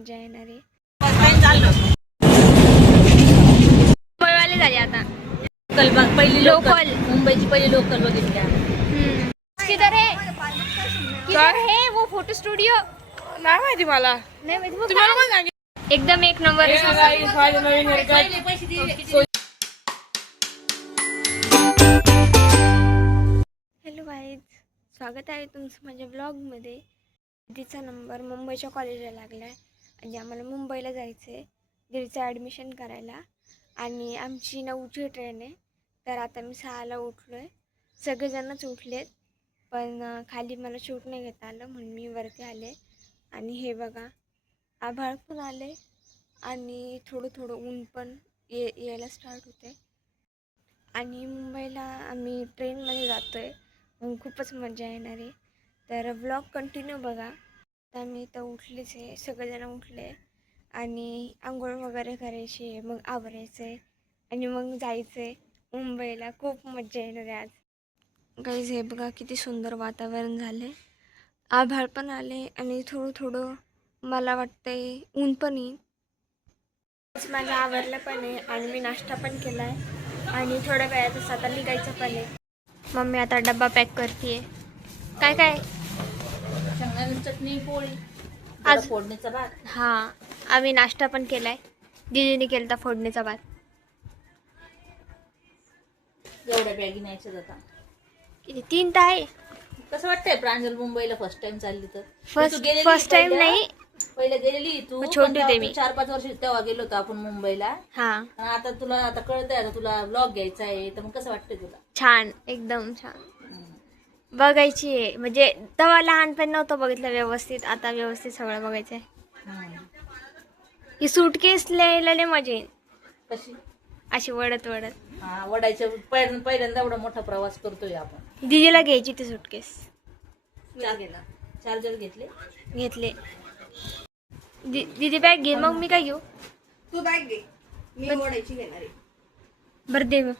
मजा येणार आहे. मुंबईवाले झाले आता. पहिली लोकल मुंबईची पहिली लोकल बघितल्या. किधर है वो फोटो स्टुडिओ? नाही माहिती मला. नाही माहिती. तुम्हाला कोण सांगितलं? एकदम एक नंबर. हॅलो गाईज, स्वागत आहे तुमचं माझ्या ब्लॉगमध्ये. दीदीचा नंबर मुंबईच्या कॉलेजला लागला आहे आणि आम्हाला मुंबईला जायचं आहे दीदीचं ॲडमिशन करायला. आणि आमची 9ची ट्रेन आहे. तर आता मी 6ला उठलो आहे. सगळेजणच उठलेत, पण खाली मला शूट नाही घेता आलं म्हणून मी वरती आले. आणि हे बघा, आभाळ पण आले आणि थोडं थोडं ऊन पण यायला स्टार्ट होते. आणि मुंबईला आम्ही ट्रेनमध्ये जातो आहे, मग खूपच मजा येणार आहे. तर ब्लॉग कंटिन्यू बघा. तर मी तर उठलेच आहे, सगळेजण उठले आणि आंघोळ वगैरे करायची आहे, मग आवरायचं आहे आणि मग जायचं आहे मुंबईला. खूप मजा येणार आहे आज. गाईज हे बघा किती सुंदर वातावरण झाले, आभाळ पण आले आणि थोडं थोडं मला वाटतंय ऊन पण येईल. माझं आवरलं पण आहे आणि मी नाश्ता पण केला आहे आणि थोड्या वेळातच आता निघायचं पण आहे. मम्मी आता डब्बा पॅक करते. काय काय? शेंगदाण्याची चटणी, पोळी, आज फोडणीचा भात. हां, आम्ही नाश्ता पण केलाय. दीदीने केला फोडणीचा भात. एवढ्या बॅगी न्यायच्या जाता. किती 3 तर आहे. कसं वाटतंय प्रांजल मुंबईला फर्स्ट टाइम चालली तर? फर्स्ट टाइम नाही, पहिले गेलेली तू, छोटी होते मी. 4-5 वर्ष तेव्हा गेलो होतो आपण मुंबईला. हां. आणि आता तुला आता कळतंय, आता तुला ब्लॉग घ्यायचा आहे, तर मग कसं वाटतंय तुला? छान, एकदम छान. बघायची आहे म्हणजे तेव्हा लहानपणी नव्हतं बघितलं व्यवस्थित, आता व्यवस्थित सगळं बघायचं आहे. ही सूटकेस लिहायला लय मजा येईल, कशी अशी वडत वडत. हा, वडायच्या पहिल्यांदा एवढा मोठा प्रवास करतोय आपण. दीदीला घ्यायची ती सूटकेस. चार्जर घेतले. दीदी बॅग घे, मग मी काय घेऊ? तू बॅग घे, मी ओढायची घेणार आहे. बरं दे मग.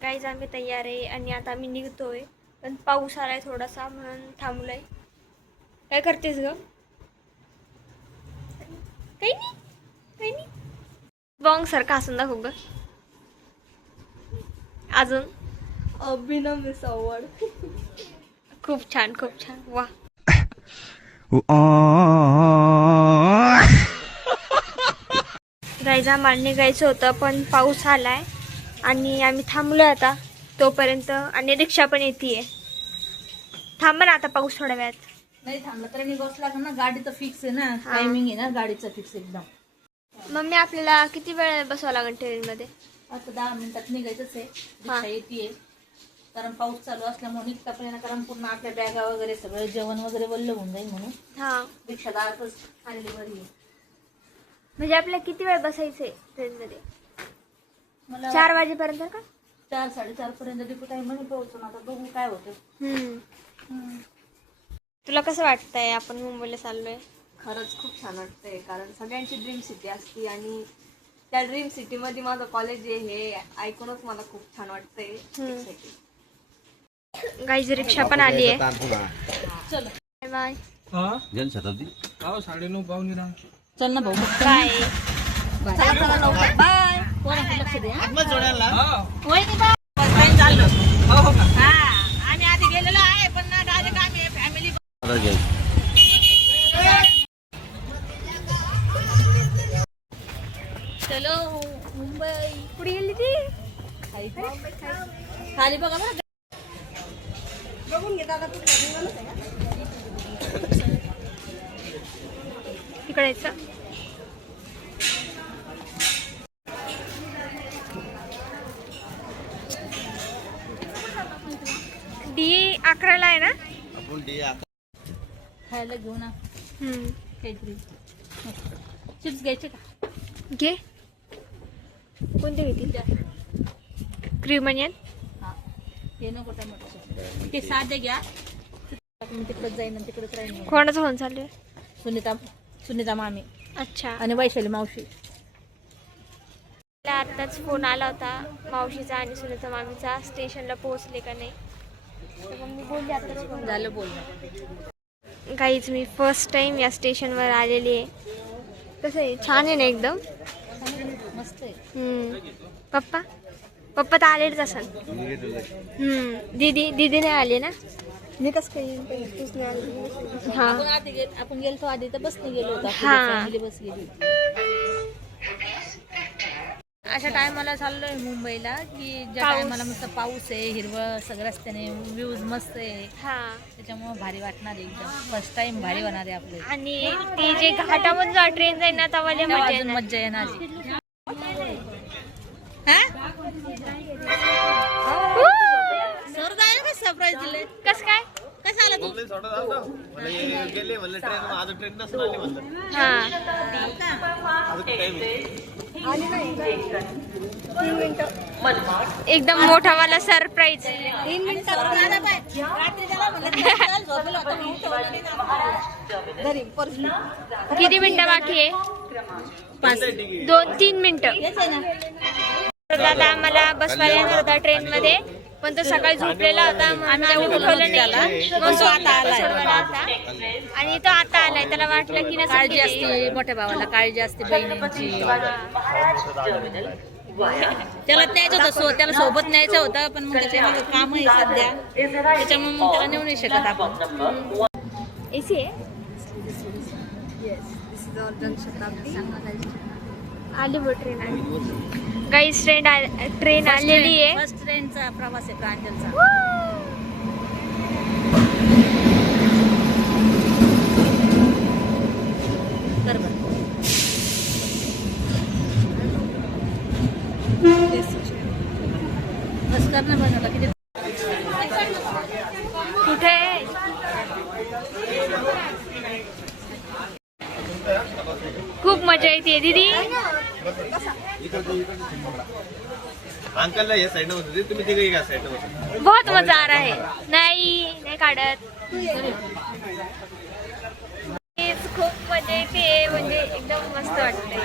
काहीच आम्ही तयार आहे आणि आता आम्ही निघतोय, पण पाऊस आलाय थोडासा म्हणून थांबलोय. काय करतेस ग? काही नाही, काही नाही. बॉंग सारखं हसून दाखव ग. अजून अभिनव मिस अवॉर्ड. खूप छान, खूप छान. वा. गाईजा आम्हाला निघायचं होतं, पण पाऊस आलाय आणि आम्ही थांबलोय आता तोपर्यंत. आणि रिक्षा पण येते. थांबा ना आता, पाऊस थोड्या वेळात. नाही थांबला तरी मी बसला ना, गाडीचं फिक्स आहे ना, टायमिंग आहे ना गाडीचं फिक्स एकदम. मम्मी आपल्याला किती वेळ बसावं लागेल ट्रेनमध्ये? आता 10 मिनिटात निघायचंच आहे. रिक्षा येते, कारण पाऊस चालू असल्यामुळे निघता पण येणार, कारण पूर्ण आपल्या बॅगा वगैरे सगळं जेवण वगैरे वल्ल होऊन जाईल म्हणून. हां, रिक्षा दारातच आणली बरी आहे. म्हणजे आपल्याला किती वेळ बसायचंय ट्रेनमध्ये? मला 4 वाजेपर्यंत का? 4-4:30 पर्यंत डिपो टाइममध्ये पोहोचून, आता बघू काय होतं. तुला कसं वाटतंय आपण मुंबईला चाललोय? खरंच खूप छान वाटतंय, कारण सगळ्यांची ड्रीम सिटी असते आणि त्या ड्रीम सिटी मध्ये माझं कॉलेज आहे हे ऐकूनच मला खूप छान वाटतंय. गाईज रिक्षा पण आली आहे. चल बाय. जनशताब्दी 9:30 पावणे 10. चल ना भाऊ. बाय. बाय. कोणाचं लक्ष दे हा? आम्ही आधी गेलेलो आहे, पण ना डायरेक्ट आम्ही फॅमिली. चलो मुंबई. पुढे गेली ती. खाली बघा बरं. बघून घे दादा, तू निघालच आहे का? तिकडे यायचं. D11 आहे ना? आपण खायला घेऊ ना काहीतरी. चिप्स घ्यायचे का? घे. कोणते घेतील? Cream onion. हा, हे नको टमाटो. ते साधे घ्या. मी तिकडच जाईन आणि तिकडेच राहीन. कोणाचा फोन चालू आहे? सुनीता मामी अच्छा. आणि वैशाली मावशी. आताच फोन आला होता मावशीचा आणि सुनीता मामीचा, स्टेशनला पोहोचले का नाही. तर मग मी बोलली आता झालं बोलणं. काहीच मी फर्स्ट टाइम या स्टेशनवर आलेली आहे. कसं आहे, छान आहे ना एकदम. मस्त आहे. पप्पा पप्पा तर आलेच असाल. दीदी नाही आली ना. मी कसं काही तूच नाही आली. हां आपण गेलतो आधी तर बसने गेलो होतो. हा. फॅमिली बस गेली. अशा टायमाला चाललोय मुंबईला की ज्या पाऊस. टायमाला मस्त पाऊस आहे, हिरवळ सगळं रस्त्याने, व्ह्यूज मस्त आहे, हां. त्याच्यामुळे भारी वाटणार आहे एकदम. फर्स्ट टाइम भारी होणार आहे आपले. आणि ती जे घाटामधून जेव्हा ट्रेन जाईल ना तेव्हा लय मजा अजून येणार. मज्जा येणार आहे. सरप्राईज दिले. कसं काय? कसं आलं तू? गेले म्हणलं ट्रेन आज ट्रेन नसून आली म्हणलं हां. आज टाइम एकदम मोठा वाला सरप्राईज. 3 मिनिटात रात्री त्याला म्हणलं की चल झोपेल होता म्हणून ठेवलं नाही ना. किती मिनिटं बाकी आहे? 2-3 मिनिटं. हेच आहे ना. दादा आम्हाला बसवायला येणार होता ट्रेन मध्ये, पण तो सकाळी झोपलेला होता म्हणून आम्ही उठवलं नाही त्याला. मग तो आता आलाय आणि तो आता आलाय. त्याला वाटलं की नसेल काळजी गेली. असते मोठ्या भावाला, काळजी असते बहिणींची. त्याला न्यायचं होतं, त्याला सोबत न्यायचं होतं, पण मग त्याच्या मागं काम आहे सध्या, त्याच्यामुळे मग त्याला नेऊ नाही शकत आपण. एसी आहे. आली बघ ट्रेन आली. काही ट्रेन आलेली आहे. फर्स्ट ट्रेनचा प्रवास आहे प्रांजलचा. बरोबर. बस कर ना बनवला किती. कुठे? खूप मजा येते दीदी. अंकलला या साईडनं होते तुम्ही तिघे या साईडनं होते. बहुत मजा आ रहा है. नाही काढत. खूप मजा येते, म्हणजे एकदम मस्त वाटतंय.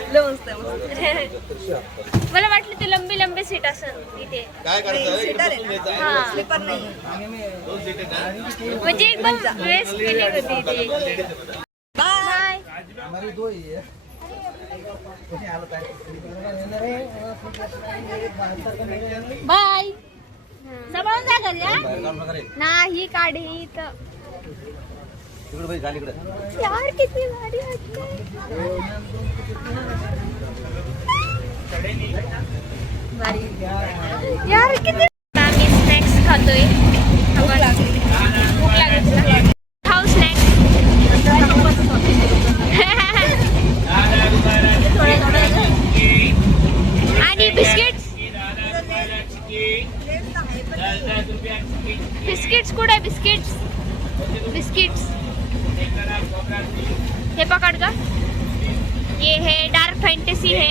मला वाटलं ते लंबी सीट असेल इथे. काय करायचं हा. स्लीपर नाही. 2 सीट आहे ना. म्हणजे एकदम बेस्ट फिलिंग होती ती. बाय. बाय. सांभाळून जा घरी हा. नाही काढी तर तिकडे बाई गालीकडे यार किती भारी वाटते. यार किती. आम्ही स्नॅक्स खातोय. भूक लागली तुला? खाऊ स्नॅक्स. आणि बिस्किट्स. बिस्किट्स कुठे? बिस्किट्स हे पकड़ का. ये है डार्क फैंटेसी है.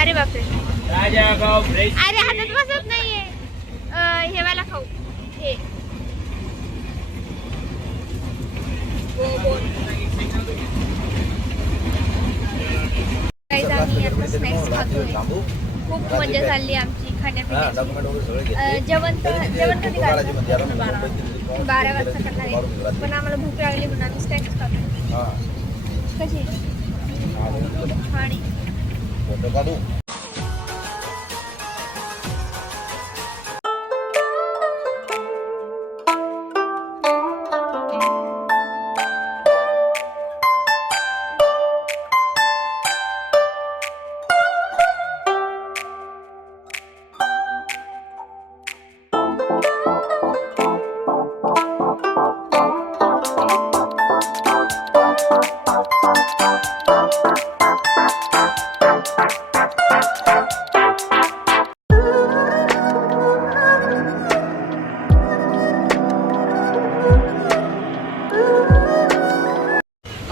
अरे बापरे. अरे हातात बसत नाहीये. हे वाला खाऊ. हे काही आम्ही आता स्नॅक्स खातोय. खूप मजा झाली आमची खाण्यापिण्याची. जेवण कधी करायचं? 12 वाजता करणार आहे. पण आम्हाला भूक लागली म्हणून आम्ही स्नॅक्स खातो. कशी आणि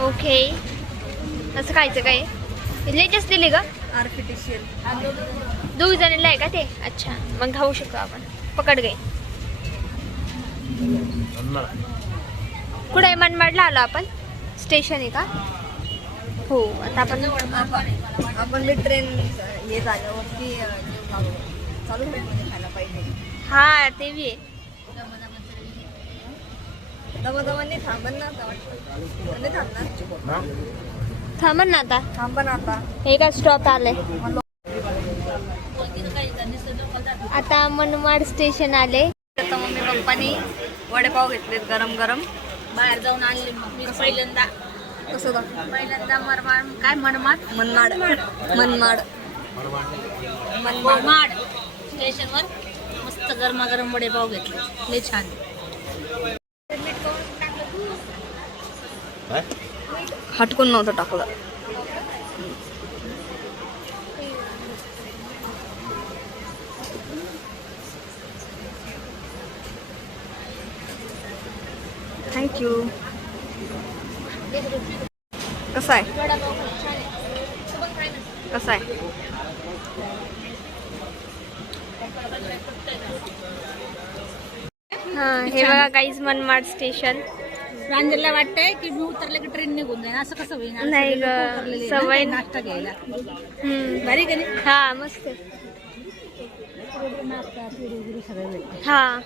ओके. असं खायचं काय? लेटेस्ट दिली का? आर्टिफिशियल. 2 जणांना आहे का ते? अच्छा, मग खाऊ शकतो आपण. पकड गई. कुठे मनमाडला आलो आपण? स्टेशन आहे का? हो. आता आपण मी ट्रेन हे झाल्यावरती चालू ट्रेनमध्ये खायला पाहिजे. हा ते बी आहे. दवादवांनी थांबन ना आता वाटतं. नाही थांबणार. थांबा ना आता. थांबन आता. हे काय स्टॉप आलंय. आता मनमाड स्टेशन आले. आता मम्मी पप्पानी वडेपाव घेतलेत गरम गरम. बाहेर जाऊन आणले मग मी पहिल्यांदा. कसं दाखव. पहिल्यांदा मरमाड काय मनमाड मनमाड मनमाड मनमाड स्टेशनवर मस्त गरमागरम वडेपाव घेतले. लय छान. हटकून नव्हतं टाकलं. थँक्यू. कसं आहे कसं आहे. हा हे बघा गाईज मनमाड स्टेशन. प्रांजलला वाटतंय की मी उतरले की ट्रेन निघून जाईल. असं कसं होईल. नाही ग, सवय नाश्ता घ्यायला हम्म. भारी का नाही. हा मस्त. नाश्ता वगैरे सगळं भेटतं. हा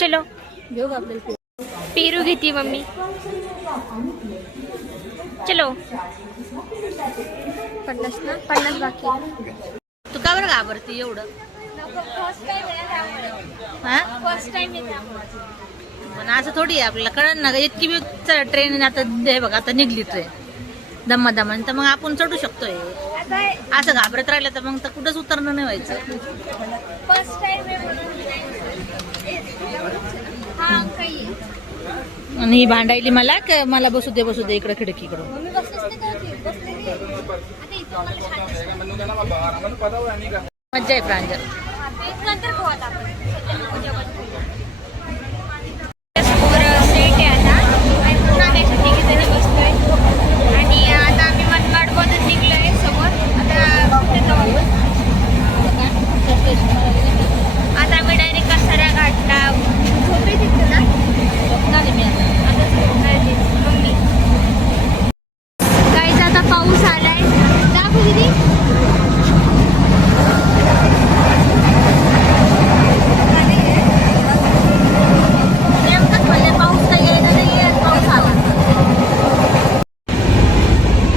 चलो. घेऊ का आपल्याला. पेरू घेते मम्मी. चलो. 50 ना 50 बाकी. तू का बरं घाबरती एवढं. हा फर्स्ट टाइम येते. पण असं थोडी आहे आपल्याला कळण ना. इतकी बी ट्रेन आता हे बघा आता निघली ट्रेन दम्मा दमान तर मग आपण चढू शकतोय. असं घाबरत राहिलं तर मग तर कुठंच उतरणं नाही व्हायचं. फर्स्ट टाइम हा काही आणि ही भांडायली मला की मला बसू दे इकडं खिडकीकडून. मज्जा आहे प्रांजल. नंतर सेट आहे आता. पुन्हा तिघीजणी बसतोय आणि आता आम्ही मनमाड मधून निघलोय समोर. आता कुठे जाऊ. आता आम्ही डायरेक्ट कसारा घाटला. झोपे तिथे ना आता झोपणार मम्मी. काहीच आता पाऊस आलाय. दाखवू दिदी.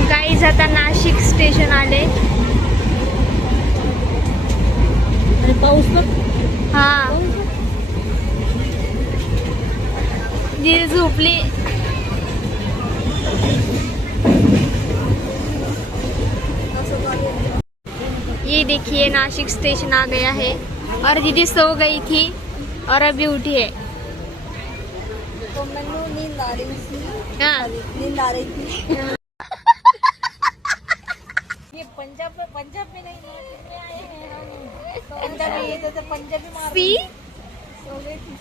गाईज आता नाशिक स्टेशन आले. आणि पाऊस पण हा जी झोपली. ये देखिए नासिक स्टेशन आ गया है और दीदी सो गई थी और अभी उठी है. तो मैंने नींद आ रही थी. हाँ नींद आ रही थी. ये पंजाब में नहीं नासिक में आए हैं हम. पंजाबी ये तो पंजाबी मार सी. सो गई थी.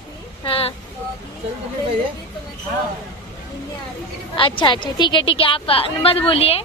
हाँ तो अभी नींद आ रही थी. अच्छा ठीक है आप मत बोलिए.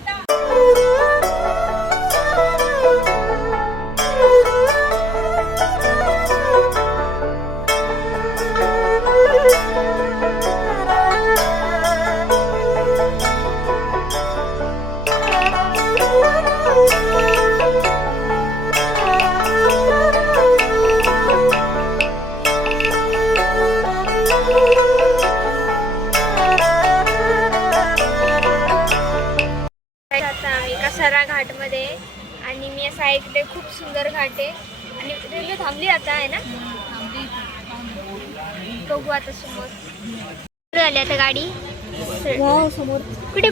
आता आम्ही कसारा घाट मध्ये आणि मी असं ऐकते खूप सुंदर घाट आहे आणि रेल्वे थांबली आता आहे ना. बघू आता समोर आली आता गाडी. समोर कुठे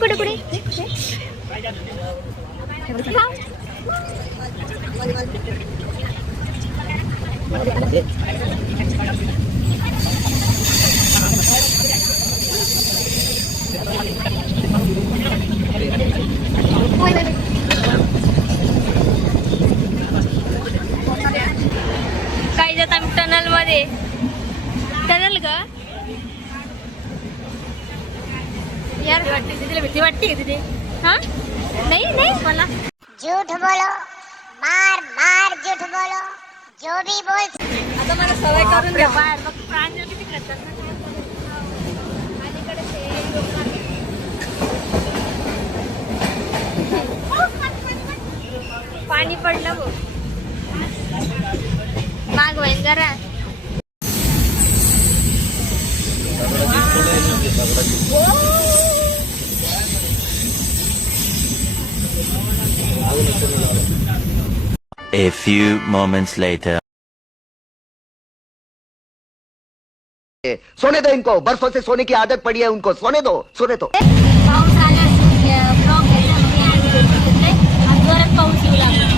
काही जात आम्ही टनल मध्ये. टनल ग यार. भीती वाटते तिथे. हाँ नहीं मला झूठ बोलो मार झूठ बोलो जो भी बोल. आता मला सवय करून द्या. बाहेर मग प्रांजल किती करतात ना. पाणी पडलं बघ. माग जरा A few moments later. सोने दो इनको, बरसों से सोने की आदत पड़ी है उनको, सोने दो सोने दो. पाऊस आला ब्लॉग जोरात पाऊस येऊ लागला.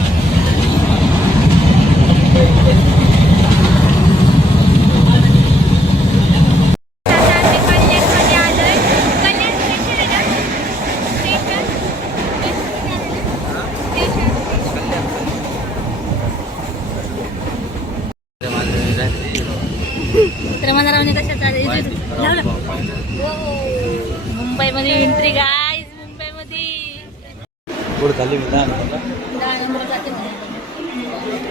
मुंबईमध्ये एंट्री गाईज, मुंबईमध्ये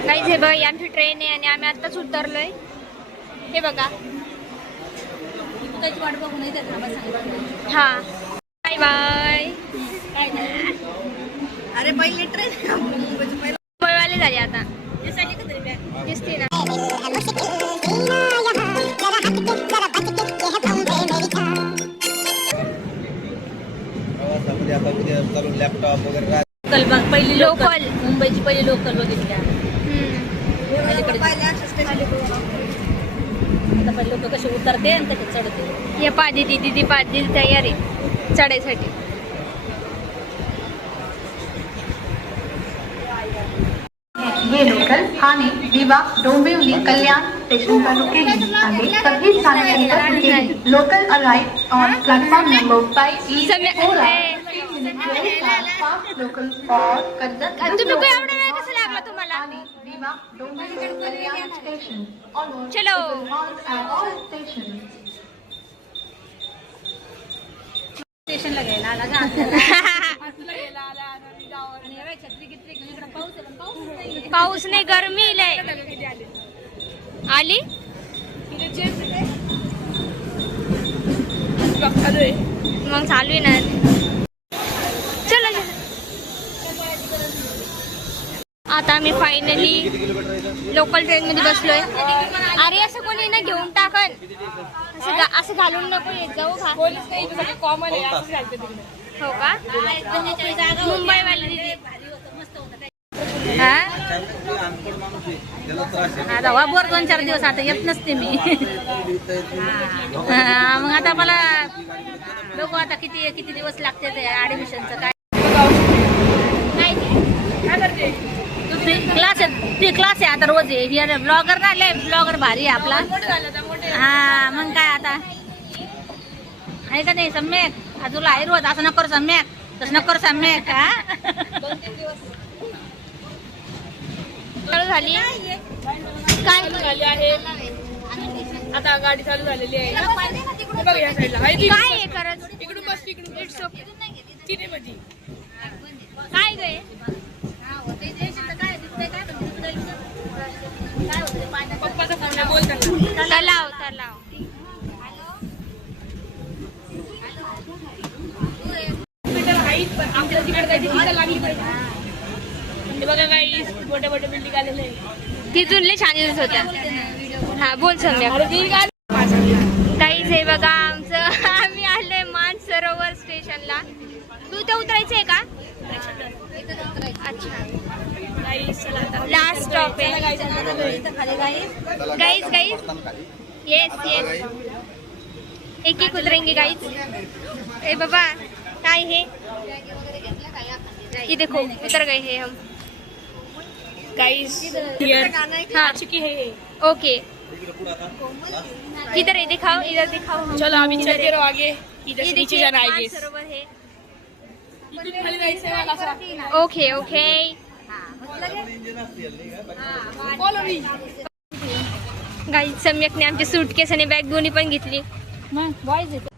काहीच हे बघा, ही आमची ट्रेन आहे आणि आम्ही आत्ताच उतरलोय. हे बघा. वाट बघून येते थांबा सांगितलं. हा बाय बाय. अरे पहिले ट्रेन मुंबईवाले झाले आता. दिसते ना. लॅपटॉप वगैरे पहिली लोकल, मुंबईची पहिली लोकल बघितल्या. आता पहिले लोक कसे उतरते आणि त्याच्यात चढते. ये पादी दिदी पादी तयार आहे चढायसाठी. ये लोकल ठाणे, दिवा, डोंबिवली, कल्याण स्टेशन पर रुकेगी. आगे सभी स्थानकों पर रुकेगी. Local arrive on platform number 5 local for Karjat. तुम्ही कोई आवडा नाही कसं लागला तुम्हाला? दिवा, डोंबिवली, कल्याण स्टेशन. चलो. स्टेशनला घ्यायला आला का छत्री गित्री घेऊन इकडे पाऊस आहे, पण पाऊस नाही. पाऊस नाही, गरमी लय. आली मग चालू आहे ना. चलो आता आम्ही फायनली लोकल ट्रेन मध्ये बसलोय. अरे असं कोणी ना घेऊन टाकन, असं घालून नको येत जाऊ. कॉमन हो का? मुंबईवाले दिदी आता वावर 2-4 दिवस आता येत नसते मी. मग आता मला बघू आता किती दिवस लागते ते ऍडमिशनचं. काय क्लास आहे आता रोज आहे. ब्लॉगर झाले, ब्लॉगर भारी आहे आपला. हा मग काय आता आहे का नाही. सम्यक तुला आहे रोज असं नको सम्यक, तसं नको सम्यक. झाली काय झाली आहे आता, गाडी चालू झालेली आहे. बघ या साईडला काय आहे खरंच? इकडून बस, इकडून इट्स ओके. चिनेमध्ये काय गे पप्पाचा फोन बोल त्यांना. तलाव तलाव. आमच्या तिकडे जायची तिथं लागली पाहिजे. बघा काही मोठे मोठे बिल्डिंग आलेले आहे. तिथून लय छान दिसत होत्या. हा बोल सम्यक. काहीच हे बघा आमचं. आम्ही आलोय मानसरोवर स्टेशनला. तू इथे उतरायचंय का? अच्छा लास्ट स्टॉप आहे. गाइस यस एक एक उतरेंगे गाइस. ए बाबा काय है ये देखो उतर गए हैं हम गाइस हाँ चुकी है ये. ओके. किधर है दिखाओ, इधर दिखाओ हम. चलो अभी चलते रहो आगे. इधर ये से नीचे देखिए जाना है. मानसरोवर है. खाली जायचं आहे मला असं. Okay okay. Follow me. Guys सम्यकने आमची सूटकेस आणि बॅग दोन्ही पण घेतली.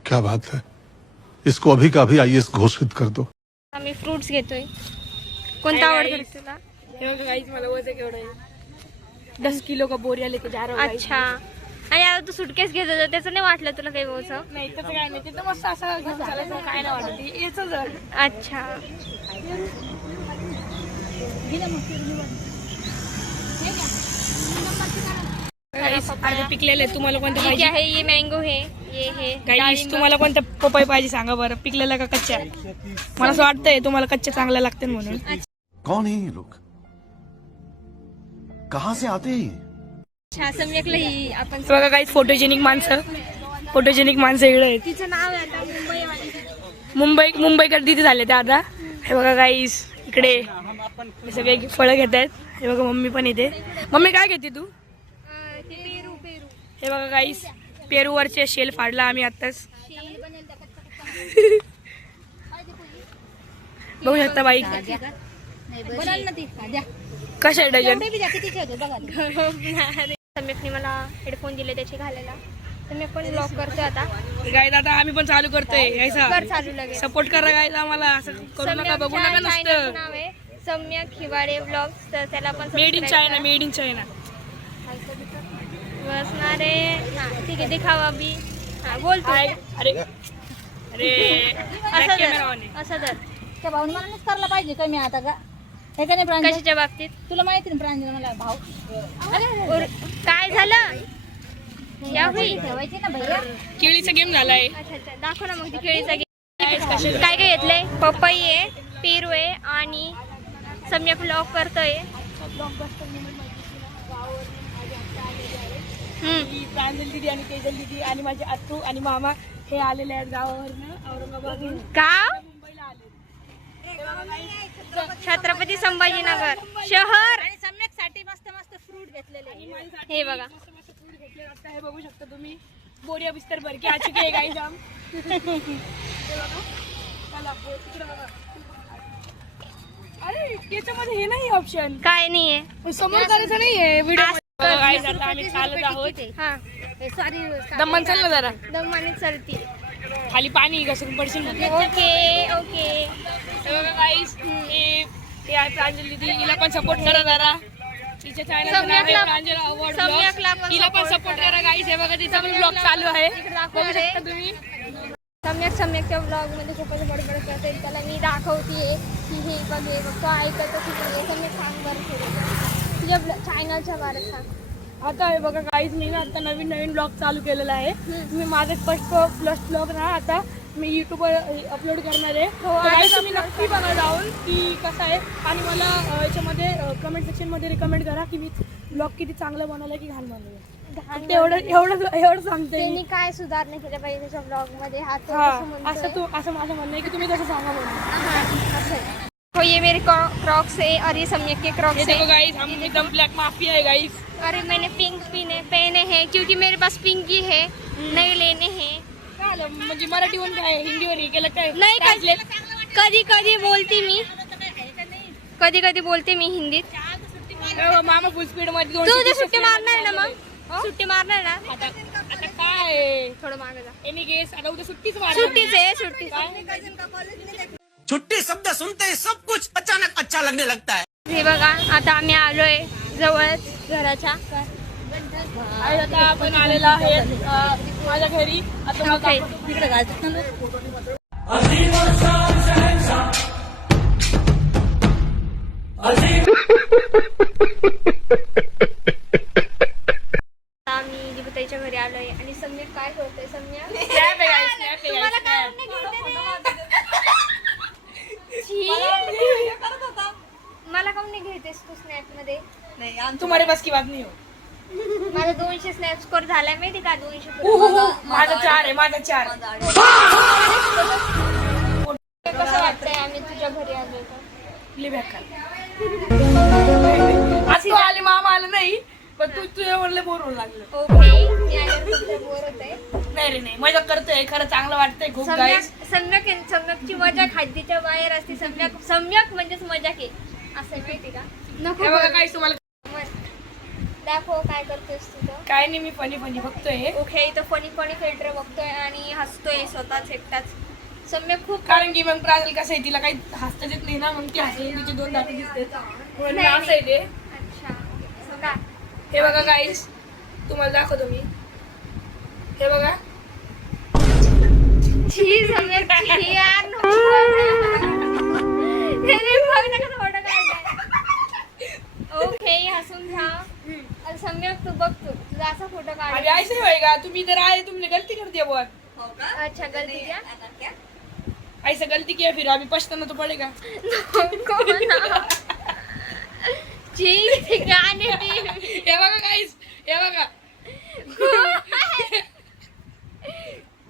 क्या बात है, इसको अभी का अभी IAS घोषित कर दो. आम्ही फ्रुट्स घेतोय. कोणता आवडतं तुला? हे बघा गाइस मला वजन केवढं आहे. 10 किलो का बोरिया लेके जा रहा हूँ. अच्छा. आणि आता तू सुटकेस घेत होता त्याचं नाही वाटलं तुला काही बोलचं? नाही तसं काय नाही. तिथं मस्त असं घेऊन चालायचं, काय नाही वाटत. याच जर अच्छा. अर्धे पिकलेले. तुम्हाला कोणते ये पाहिजे? क्या है? ये मैंगो है, ये हे गाईस डाळिंब. तुम्हाला कोणत्या पपई पाहिजे सांगा बरं, पिकलेला का कच्च्या? मला असं वाटतंय तुम्हाला कच्च्या चांगल्या लागतील म्हणून. कौन है ये लोग? कहाँ से आते हैं? अच्छा, सम्यकला ही आपण बघा काही फोटोजेनिक माणसं इकडे आहेत. तिचं नाव आहे आता मुंबईकर तिथे झाले ते आता. हे बघा गाईस इकडे हे सगळे फळं घेत आहेत. हे बघा मम्मी पण इथे. मम्मी काय घेते तू? पेरू हे बघा गाईस पेरूवरचे शेल फाडला आम्ही आत्ताच. बघू शकता बाई कशा आहे डझन. सम्यकने मला हेडफोन दिले त्याचे घालायला. सम्यक पण ब्लॉग करतोय आता. गाईस आता आम्ही पण चालू करतोय कर चालू लगेच. सपोर्ट करा गाईस आम्हाला. असं करू नका, बघू नका सम्यकच्या नसतं. channel चं नाव आहे सम्यक हिवाळे ब्लॉग्स, तर त्याला पण मेड इन subscribe चायना करा. Made in China. बसणारे हा ठीक आहे, दिखावा बी. हा बोल तू. अरे असं camera on तर आहे. असं तर त्या भाऊन मला करायला पाहिजे कमी आता का हे का नाही प्रांजल? कशाच्या बाबतीत तुला माहिती ना प्रांजल मला भाऊ काय झालं यावी? ठेवायची ना भैया. केळीचा गेम झालाय. अच्छा अच्छा, दाखव ना मग ती केळीचा गेम. काय काय घेतलंय? पपई आहे, पेरू आहे आणि सम्यक ब्लॉग करतोय. प्रांजल दिदी आणि तेजल दिदी आणि माझे आत्तू आणि मामा हे आलेले आहेत गावावरनं औरंगाबादहून. गाव मुंबईला आले. छत्रपती संभाजीनगर शहर. आणि सम्यकसाठी मस्त मस्त फ्रूट घेतलेले. हे बघा मस्त फ्रूट घेतले. आता हे बघू शकता तुम्ही बोरिया बिस्तर भर के आ चुके हैं गाइस हम. हे बघा. चला, तिकडे बघा. अरे याच्यामध्ये हे नाही ऑप्शन, काय नाहीये. समोर करायचं नाहीये व्हिडिओ. आता आम्ही चालत आहोत. हा दमन चाल ना जरा, दमाने चलती. खाली पाणी घसरून पडशील म्हणून. Okay okay. हे बघा गाईस हे आहे प्रांजल दिदी. हिला पण सपोर्ट करा जरा. तिच्या चॅनलचं नाव आहे सम्यकला- प्रांजल अवॉर्ड सम्यकला ब्लॉग. पण हिला पण support सपोर्ट करा गाईस. हे बघा तिचा पण ब्लॉग चालू आहे, दाखव बघू रे. शकता तुम्ही. सम्यकच्या ब्लॉग मध्ये खूपच बडबड करते. त्याला मी दाखवतीये की हे बघ हे बघ, तो ऐकतो की नाही. सम्यक सांग बरं थोडं तुझ्या चॅनलच्या बारे सांग. आता हे बघा गाईज मी ना आता नवीन ब्लॉग चालू केलेला आहे. मी माझे फर्स्ट ब्लॉग ना आता मी युट्यूबवर अपलोड करणार आहे. तर guys, तुम्ही नक्की बघा जाऊन की कसं आहे. आणि मला याच्यामध्ये कमेंट सेक्शनमध्ये रिकमेंड करा की मी ब्लॉग किती चांगलं बनवलं की घाण बनवलं. फक्त एवढं सांगते त्यांनी मी. काय सुधारणा केल्या पाहिजे त्याच्या ब्लॉग मध्ये. हा तो हा असं म्हणतोय. असं माझं म्हणणं आहे की तुम्ही तसं सांगा म्हणून. हाँ, असं आहे. तो ये मेरे क्रॉक्स है और ये सम्यक के हे क्रॉक्स देखो है. गाइस हम एकदम ब्लॅक माफिया है गाइस. अरे मैंने पिंक पहने हैं क्योंकि मेरे पास पिंक ही है. नहीं लेने हैं. म्हणजे मराठीवर काय हिंदीवर हे केलं काय नाही Translate? कधी कधी बोलते मी हिंदीत. हो, मामा फुल स्पीड मध्ये तू 230 उद्या सुट्टी speed मारणार ना मध्ये. मग? सुट्टी मारणार ना? आता काय थोडं मागे जा. एनी गेस आता उद्या सुट्टीच मारणार. सुट्टीच आहे सुट्टी. छुट्टी शब्द सुनते ही सब कुछ अचानक अच्छा लगने लगता है. हे बघा आता आम्ही आलोय जवळच घराच्या. आणि आता आपण आलेला आहे माझ्या घरी. आता मग Okay. आपण तिकडे घालतात ना लोक. आम्ही दिबुताईच्या घरी आलोय आणि सम्यक काय करतोय? सम्यक snap आहे guys, snap आहे तुम्हाला guys, काय snap. मला काऊन नाही घेतेस तू स्नॅप मध्ये? तुम्हारे बस की बात नाही हो. माझा 200 स्नॅप स्कोर झालाय माहिती का? 200 माझा 4 आहे, माझा 4. कसं वाटतंय आम्ही तुझ्या घरी आलोय तर? लई बेकार. आज तू आले मामा आलं नाही पण तू तुझ्या म्हणले बोर होऊ लागलं. ओके मी आल्यावर तुझ्या बोर होतंय. नाही रे नाही मजा करतोय खरं चांगलं वाटतंय खूप गाईस. सम्यकची मजा खाद्यच्या बाहेर असते. सम्यक म्हणजेच मजा के असं आहे, माहिती का? नको हे बघा गाईस तुम्हाला दाखव काय करतोयस तुझं. काय नाही मी फनी बघतोय. ओके इथं फनी फिल्टर बघतोय आणि हसतोय स्वतःच एकटाच. सम्यक खूप कारण की मग प्राजल कसं आहे तिला काही हसता येत नाही ना, मग ती हसली तिचे 2 दात दिसतात म्हणून नाही, असं आहे ते. अच्छा असं का? हे बघा गाईस तुम्हाला दाखवतो मी. हे बघा छी सम्यक छी यार नको. हे बघ ना कसं फोटो काढलाय. ओके हसून घ्या. आणि सम्यक तू बघ तुझा असा फोटो काढ. आणि ऐसे पड़ेगा, तुम इधर आए, तुमने गलती कर दिया बहुत। अच्छा गलती क्या? ऐसा गलती किया फिर अभी पछताना तो पड़ेगा। गाणे हे बघा गाईस, हे बघा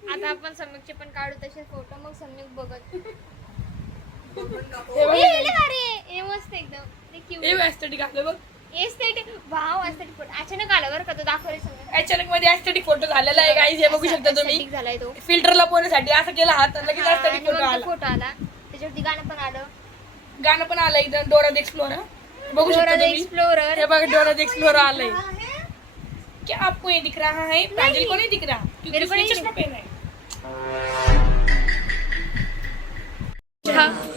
आता आपण सम्यकचे पण काढू तसे फोटो, मग सम्यक बघत. हे बघा. हे मस्त एकदम, ते क्यूट. हे एस्थेटिक आपलं बघ. एस्थेटिक, वाव एस्थेटिक फोटो अचानक आला बरं का तो, दाखव रे सम्यक. अचानक मध्ये एस्थेटिक फोटो झालेला आहे गाईस, हे बघू शकता तुम्ही. Aesthetic झालाय तो. फिल्टर लपवण्यासाठी असं केला हात, लगेच एस्थेटिक फोटो आला. फोटो आला, त्याच्यावरती गाणं पण आलं. गाणं पण आलं एकदम, डोरा द एक्सप्लोरर. बघू शकता तुम्ही. एक्सप्लोरर. हे बघा डोरा द एक्सप्लोरर आलंय. क्या आपको ये दिख रहा है? प्रांजल को नहीं दिख रहा क्योंकि मेरे को उसने नहीं चश्मा पहना है.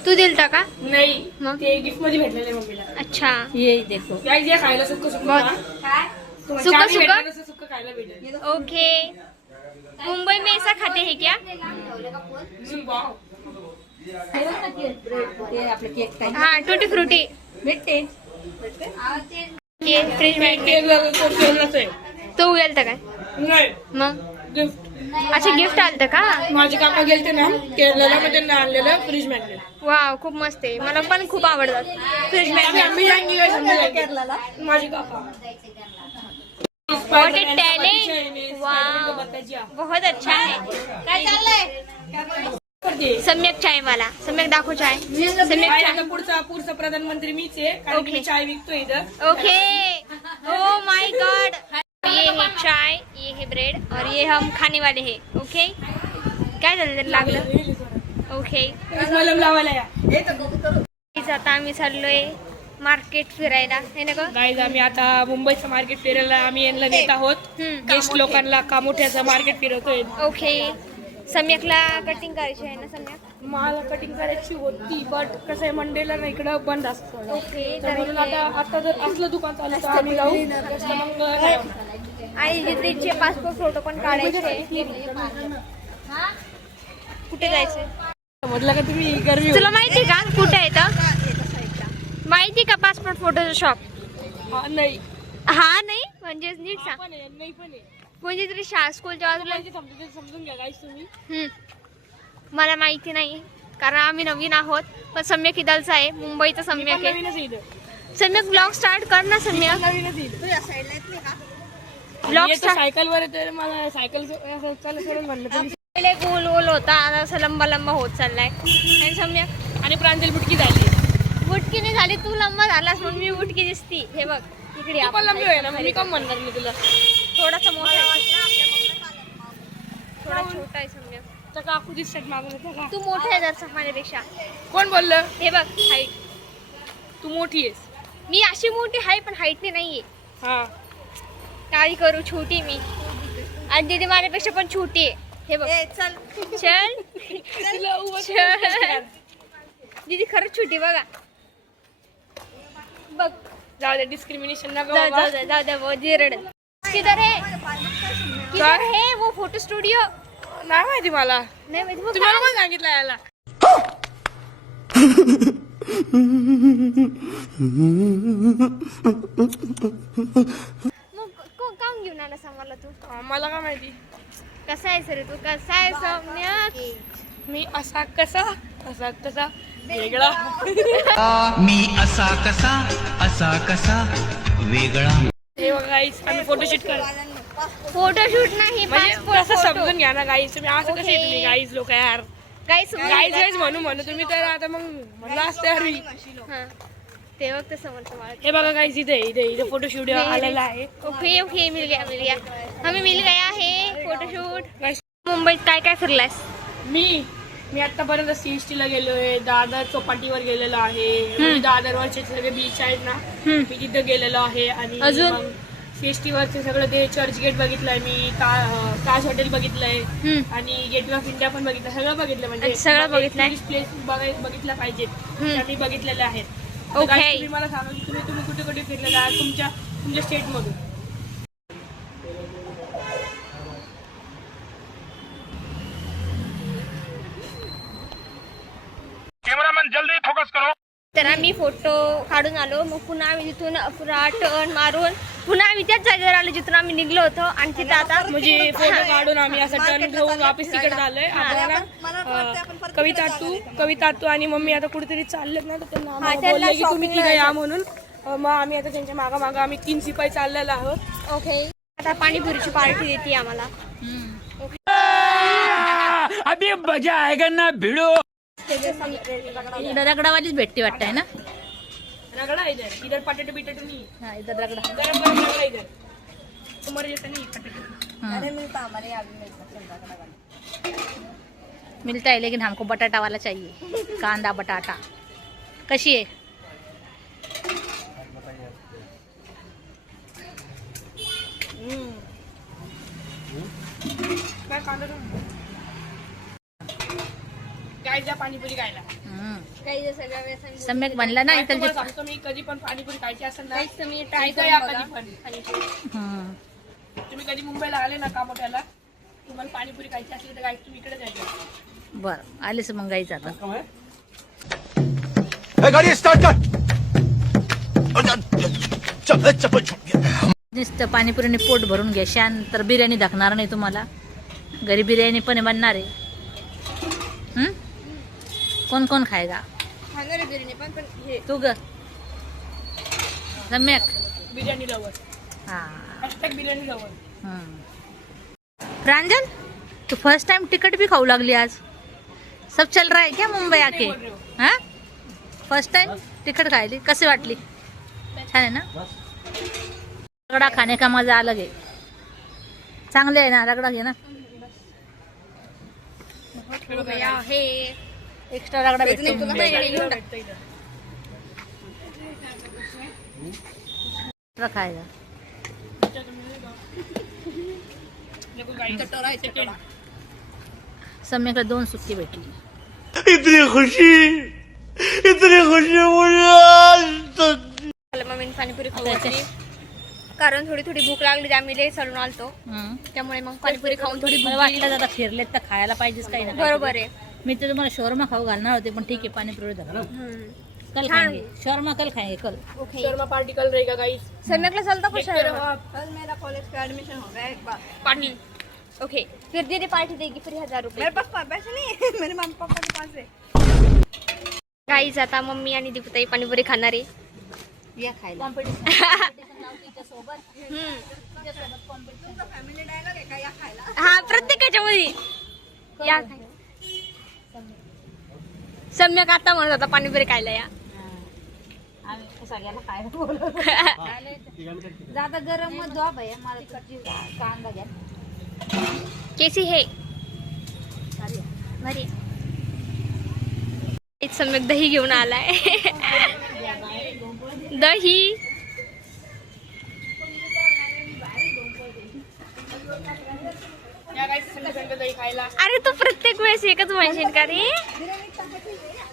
तू दिलता का? नाही, मग? ते गिफ्ट मध्ये भेटलेले मम्मीला. अच्छा. ये देखो. गाईस हे खायला सुक्क सुक्क बहुत. खा. तुम्हाला सुक्क चहा नाही सुक्क? भेटलं तसं सुक्क खायला भेटेल. ओके. मुंबई में ऐसा खाते हैं क्या? वाव. आपलं केक काय हाँ टूटी फ्रूटी भेटते. फ्रीज में. केरलाचं आहे. तू गेलता काय? नाही, मग गिफ्ट. अच्छा गिफ्ट आलतं का? माझे काका गेलते ना केरळला, मग त्यांना आणलेलं फ्रीज मॅग्नेट. वाव खूप मस्त आहे, मला पण खूप आवडतात फ्रीज मी जाएंगे guys, हम जाएंगे. केरलाला माझे काका. What A talent. वाव बहुत अच्छा है. काय चाललंय? सम्यक चाय वाला, सम्यक दाखव चाय. सम्यक चाय. आता पुढचा प्रधानमंत्री मीच आहे, कारण की मी चाय विकतो इथं. ओके. Oh my God. ये है चाय, ये है ब्रेड और ये हम खाने वाले हैं. ओके काय झालं लागलं? ओके. मलम लावायला या. आता आम्ही चाललोय मार्केट फिरायला, है ना ग? गाईज आम्ही आता मुंबईचं मार्केट फिरायला आम्ही यांना नेत आहोत. गेस्ट लोकांना कामोठ्याचं मार्केट फिरवतोय. ओके. सम्यकला कटिंग करायची आहे ना सम्यक? मला कटिंग करायची होती, बट कसं आहे मंडेला ना इकडं बंद असतं. ओके. तर म्हणून आता जर असलं दुकान चालू तर आम्ही जाऊ. कसं मग आणि जिद्दीचे पासपोर्ट फोटो पण काढायचे. कुठे जायचंय? म्हटलं का तुम्ही गर्मी तुला माहिती का कुठे आहे तर? माहिती का पासपोर्ट फोटोचं शॉप? नाही हा नाही म्हणजे नीट सांग. पण आहे, नाही पण आहे. कोणती तरी स्कूलच्या बाजूला. समजून घ्या गाईज तुम्ही. मला माहिती नाही कारण आम्ही नवीन आहोत, पण सम्यक इदलचा आहे, मुंबईचा सम्यक आहे. नवीनच इथं. सम्यक ब्लॉग स्टार्ट कर ना सम्यक. नवीनच इथं. Blog start. सायकलवर तर मला सायकल चालत म्हणलं तुम्ही. पहिले गोल गोल होता, आता असं लंबा लंबा होत चाललाय. आणि सम्यक आणि प्रांजल बुटकी झाली. बुटकी नाही झाली, तू लंबा झालास म्हणून मी बुटकी दिसती. हे बघ इकडे तू पण लंबी आहे ना, मी कम म्हणणार मी तुला. थोडासा मोठा आहे, थोडा छोटा आहे सम्यक. तर काकू दिसतात मागून येतं का? तू मोठा आहे जरसा माझ्यापेक्षा. कोण बोललं? हे बघ हाईट. तू मोठी आहेस. मी अशी मोठी आहे पण हाईटने नाहीये. हा काही करू, छोटी मी. आणि दीदी माझ्यापेक्षा पण छोटी आहे. हे बघ चल चल तुला उभं चल. दीदी खरंच छोटी बघा. बघ जाऊ दे, डिस्क्रिमिनेशन नका जाऊ बाबा. जाऊ जाऊ दे वो जिरड. किधर है? किधर है वो फोटो स्टुडिओ? नाही माहिती मला. नाही माहिती. मग तुम्हाला पण सांगितलं याला. काम घेऊन आलास आम्हाला तू? मला काय माहिती. कसा आहेस रे तू? कसा आहे सम्यक? मी असा कसा तसा वेगळा. मी असा कसा वेगळा. हे बघा गाईस, आम्ही फोटोशूट करतो. फोटोशूट नाही, म्हणजे passport असं photo. समजून घ्या ना गाईस. तुम्ही असं कसं आहे तुम्ही गाईस लोक यार. गाईस गाईस म्हणू तुम्ही तर आता मग म्हणलं असतं यार मी. हां ते वक्त समजतं मला. हे बघा गाईस, इथे फोटोशूट आलेला आहे. ओके ओके मिल गया हमें मिल गया है फोटोशूट. गाईस मुंबईत काय काय फिरलायस? मी आतापर्यंत CST ला गेलोय, दादर चौपाटीवर गेलेलो आहे. दादरवरचे सगळे बीच आहेत ना, मी तिथं गेलेलो आहे. आणि अजून? मग CST वरचे सगळं ते चर्च गेट बघितलंय मी, ताज हॉटेल बघितलंय आणि गेटवे ऑफ इंडिया पण बघितलं. सगळं बघितलं म्हणजे सगळं बघितलंय. प्लेस बघितलं पाहिजेत त्या मी बघितलेले आहेत. Okay. तुम्ही मला सांगा की तुम्ही कुठे कुठे फिरलेला आहात तुमच्या स्टेट मधून. तर आम्ही फोटो काढून आलो. मग पुन्हा आम्ही तिथून पुन्हा टर्न मारून पुन्हा आम्ही त्याच जागेवर आलो जिथून आम्ही निघलो होतो. आणि तिथं आता म्हणजे फोटो काढून आम्ही असं टर्न घेऊन वापस तिकडे झालोय. आपण कविता तू आणि मम्मी आता कुठेतरी चाललेत ना, तर त्यांना आम्हाला बोलले की तुम्ही तिघे या म्हणून. मग आम्ही आता त्यांच्या मागं आम्ही 3 शिपाई चाललेलो आहोत. ओके. आता पाणीपुरीची पार्टी देते आम्हाला. अभी मजा आएगा ना भिड़ो. रगडावालीच भेटते वाटतंय ना. रगड़ा इधर पटेटो बिटेटो नहीं. हा, इधर रगडा. गरम गरम रगड़ा इधर. तुम्हारे जैसा नहीं पटेटो. मिलता है लेकिन हमको बटाटा वाला चाहिए. कांदा बटाटा कशी आहे. काय जा पाणीपुरी खायला. सम्यक बनला ना इथं. तुम्हाला सांगतो मी, कधी पण पाणीपुरी खायची असेल ना तुम्ही ट्राय इथं या करून कधी बघा. पण. तुम्ही कधी मुंबईला आले ना कामोठ्याला, तुम्हाला पाणीपुरी खायची असली तर काय तुम्ही इकडे जायचं. बरं आलेच मग गाईच आता. गाड़ी स्टार्ट कर. नुसतं पाणीपुरीने पोट भरून घ्या शान, तर बिर्याणी दाखणार नाही तुम्हाला. घरी बिर्याणी पण बनणार आहे. कोण कोण खायगा. बिर्याणी पण हे तू ग सम्यक. बिर्याणी लवर. हाँ बिर्याणी लवर. प्रांजल तू फर्स्ट टाइम टिकट भी खाऊ लागली आज. सब चल रहा है क्या मुंबई आके. हाँ फर्स्ट टाइम टिकट खायली. कसे वाटली. छान आहे ना. रगडा खाने का मजा अलग आहे. चांगले आहे ना. रगडा घे ना. हे एक्स्ट्रा रगडा भेटतो मुंबईला. खायला. सम्यकला 2 सुट्टी भेटली. इतनी खुशी मुझे. मम्मीने पाणीपुरी खाऊ घातली. कारण थोडी थोडी भूक लागली होती. आम्ही लेट चालून आलतो, त्यामुळे मग पाणीपुरी खाऊन थोडी मला वाटलं जरा फिरलेत तर खायला पाहिजेच काही ना. बरोबर आहे. मी तर तुम्हाला शोरमा खाऊ घालणार होते पण ठीक आहे पाणीपुरी धरलं. कल खाएंगे शोरमा. कल खाएंगे कल. शर्मा पार्टी कल रहेगा गाइस. सम्यकला चलता कुछ कल मेरा कॉलेज का एडमिशन हो गया एक बार. पार्टी. ओके. फिर दीदी पार्टी देगी फिर 1000 रुपये. मेरे पास पैसे नहीं है, मेरे मम्मी पापा के पास है. गाईज आता मम्मी आणि दीपूताई पाणीपुरी खाणार आहे. या खायला. फॅमिली डायलॉग आहे का या खायला. हा प्रत्येकाच्या मध्ये या. सम्यक आता म्हणत होता पाणीपुरी खायला या. सगळ्याला खायला बोलवलं. ज्यादा गरम मत दो भैया. मला कांदा घ्या. कैसी है बरी. एक सम्यक दही घेऊन आलाय. दही या गाइस संग दही खायला. अरे तू प्रत्येक वेळेस एकच म्हणशील का रे.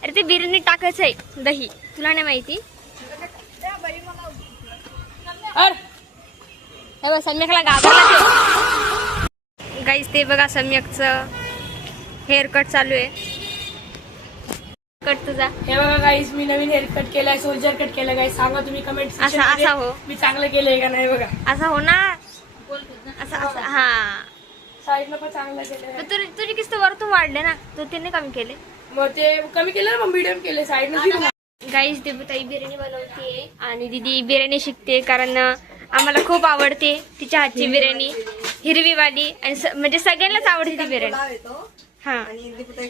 अरे ते बिर्याणी टाकायचं आहे दही. तुला नाही माहिती. सम्यकला घाबरला. गाईस ते बघा सम्यकचं हेअर कट चालू आहे. कट तुझा. हे बघा गाइस मी नवीन हेअर कट केलाय. सोल्जर कट केला गाइस. सांगा तुम्ही कमेंट असा हो. मी चांगलं केलंय का नाही. बघा असा हो ना. असं हा. साईडनं पण चांगलं केलंय. तुझी किस्त वरतून वाढले ना. तू त्याने कमी केले. मग ते कमी केलं ना. मग मीडियम केले साईडनं. गाईस दीपूताई बिर्याणी बनवते आणि दीदी बिर्याणी शिकते कारण आम्हाला खूप आवडते तिच्या हातची बिर्याणी. हिरवीवाली आणि म्हणजे सगळ्यांनाच आवडते ती बिर्याणी. हा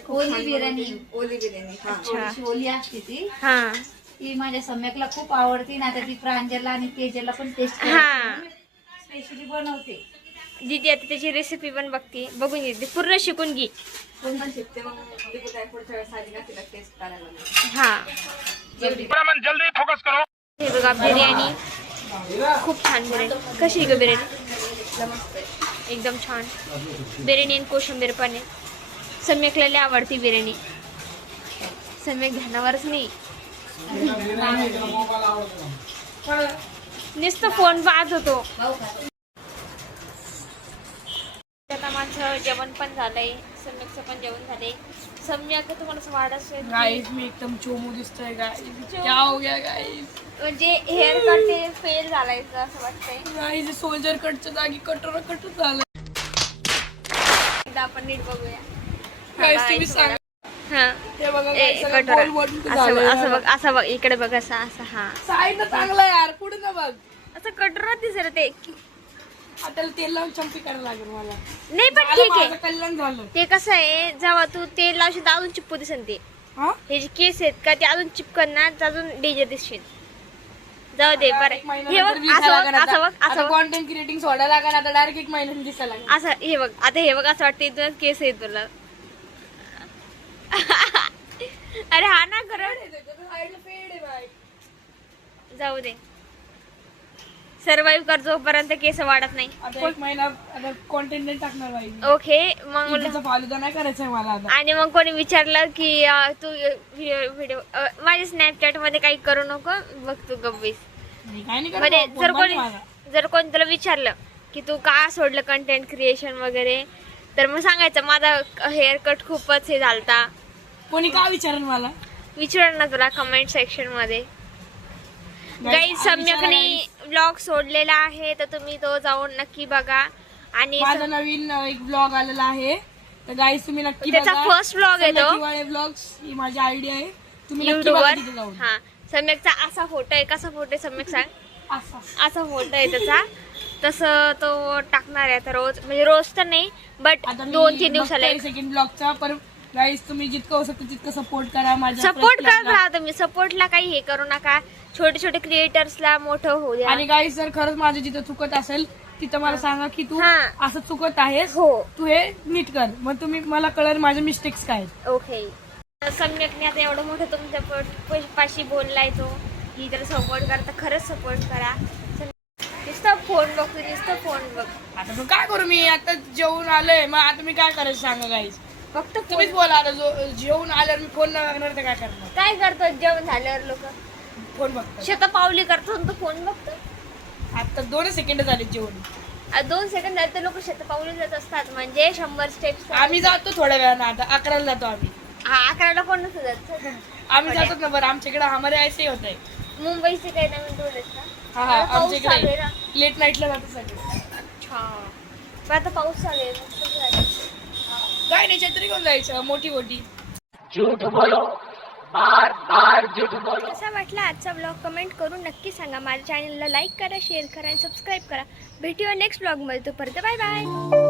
ओली बिर्याणी. ओली असते ती. हा ती माझ्या सम्यकला खूप आवडते ना. आता ती प्रांजलला आणि तेजला पण टेस्ट हा स्पेशली बनवते. दीदी आता त्याची रेसिपी पण बघते. बघून घे पूर्ण शिकून घे. पण शिकते मग पुढच्या वेळेस आली का तिला टेस्ट करायला. हा जल्दी फोकस करो. हे बघा बिर्याणी. खूप छान बिर्याणी. कशी आहे ग बिर्याणी. एकदम छान बिर्याणी आणि कोशिंबीर पण आहे. सम्यकला लय आवडती बिर्याणी. सम्यक ध्यानावरच नाही. नुसतं फोन पाहत होतो. आता माझं जेवण पण झालंय. सम्यकचं पण जेवण झाले. सम्यक तुम्हाला असं वाटत असेल गाईस मी एकदम चोमू दिसतोय गाईस. क्या हो गया गाईस? म्हणजे हेअर कट ते फेल झालाय असं वाटतंय. गाईस सोल्जर कटच्या जागी कटर झालं. एकदा आपण नीट बघूया. गाईस तुम्ही सांगा. हा हे बघा ए, guys, सगळं कटोरा. ball ball असं झालंय. असं बघ असं बघ इकडे बघ असं असं हा साईड चांगला यार पुढे ना बघ. असं कटोरा दिसत ते. आता तेल लावून चंपी करायला लागेल मला. नाही पण मला ठीक माझं आहे. कल्याण झालं. ते कसं आहे जेव्हा तू तेल लावशील तर अजून चिपकू दिसेल ते. हा हे जे केस आहेत का ते अजून चिपकणार तर अजून डेंजर दिसशील. जाऊ दे बरं. एक महिना हे बघ नंतर दिसायला असं बघ लागेल असं बघ आता. असं बघ कॉन्टेंट क्रिएटिंग सोडायला लागेल आता. डायरेक्ट एक महिन्यात दिसायला लागेल. असं हे बघ आता हे बघ असं वाटतं इथूनच केस आहे तुला. अरे हा ना खरं जाऊ दे. सर्वाइव्ह कर जोपर्यंत केस वाढत नाही. आता एक महिना आता कॉन्टेंट नाही टाकणार बाई. ओके मग त्याचा फालुदा नाही करायचा आहे मला आता. आणि मग कोणी विचारलं की तू व्हिडिओ माझ्या स्नॅपचॅट मध्ये काही करू नको बघ तू गप्पीस. मी काय नाही म्हणजे करत, जर कोणी तुला विचारलं की तू का सोडलं कंटेंट क्रिएशन वगैरे तर मग सांगायचं माझा हेअर कट खूपच हे झालता. कोणी का विचारेल मला? विचार ना तुला कमेंट सेक्शन मध्ये. गाईज सम्यकने ब्लॉग सोडलेला आहे तर तुम्ही तो जाऊन नक्की बघा. आणि माझा नवीन एक ब्लॉग आलेला आहे तर गाईस तुम्ही नक्की त्याचा बघा. फर्स्ट ब्लॉग आहे तो ब्लॉग्स ही माझी आयडिया आहे. तुम्ही नक्की युट्यूब बघा वर. तिथे जाऊन. हा सम्यकचा असा फोटो आहे. कसा फोटो आहे सम्यक सांग. असा. असा फोटो आहे त्याचा. तसं तो टाकणार आहे आता रोज म्हणजे रोज तर नाही बट आता 2-3 दिवसाला सेकंड ब्लॉगचा पण गाईस तुम्ही जितकं होऊ शकतं तितकं सपोर्ट करा माझ्या सपोर्ट करत राहा तुम्ही. सपोर्टला काही हे करू नका. छोटे छोटे क्रिएटर्सला मोठं होऊ द्या. आणि गाईस जर खरंच माझं जिथं चुकत असेल तिथं मला सांगा की तू हा. असं चुकत आहेस. हो तू हे नीट कर मग तुम्ही मला कळेल माझ्या मिस्टेक्स काय आहेत. ओके. सम्यकने आता एवढं मोठं तुमच्या पाशी बोललाय तो की जर सपोर्ट करता खरंच सपोर्ट करा. नुसतं फोन बघतो नुसतं फोन बघ. आता मग काय करू मी आता जेवून आलोय मग आता मी काय करायचं सांगा गाईस. फक्त तुम्हीच बोला आता जेवून आल्यावर मी फोन नाही लागणार तर काय करणार. काय करतो जेवण झाल्यावर लोक फोन बघतो शतपावली करतो तो फोन बघतो. आता 2 सेकंड झाले जेवण. 2 सेकंद झाले तर लोक शतपावली जात असतात म्हणजे 100 स्टेप्स. आम्ही जातो थोड्या वेळानं आता 11ला जातो आम्ही. हा 11ला कोण नसतं जात. आम्ही जातो ना बरं आमच्याकडे हमारे ऐसे होत आहे. मुंबईचे काही नवीन रूल आहेत का? हा हा आता पाऊस चालू आहे आमच्याकडे ना. लेट नाईटला जातो सगळे. अच्छा पण आता पाऊस चालू आहे मग कुठं जायचं? काय नाही छत्री घेऊन जायचं मोठी मोठी. कसा वाटला आजचा ब्लॉग कमेंट करून नक्की सांगा. माझ्या चॅनलला लाईक करा शेअर करा आणि सबस्क्राईब करा. भेटूया नेक्स्ट ब्लॉगमध्ये. तोपर्यंत बाय बाय.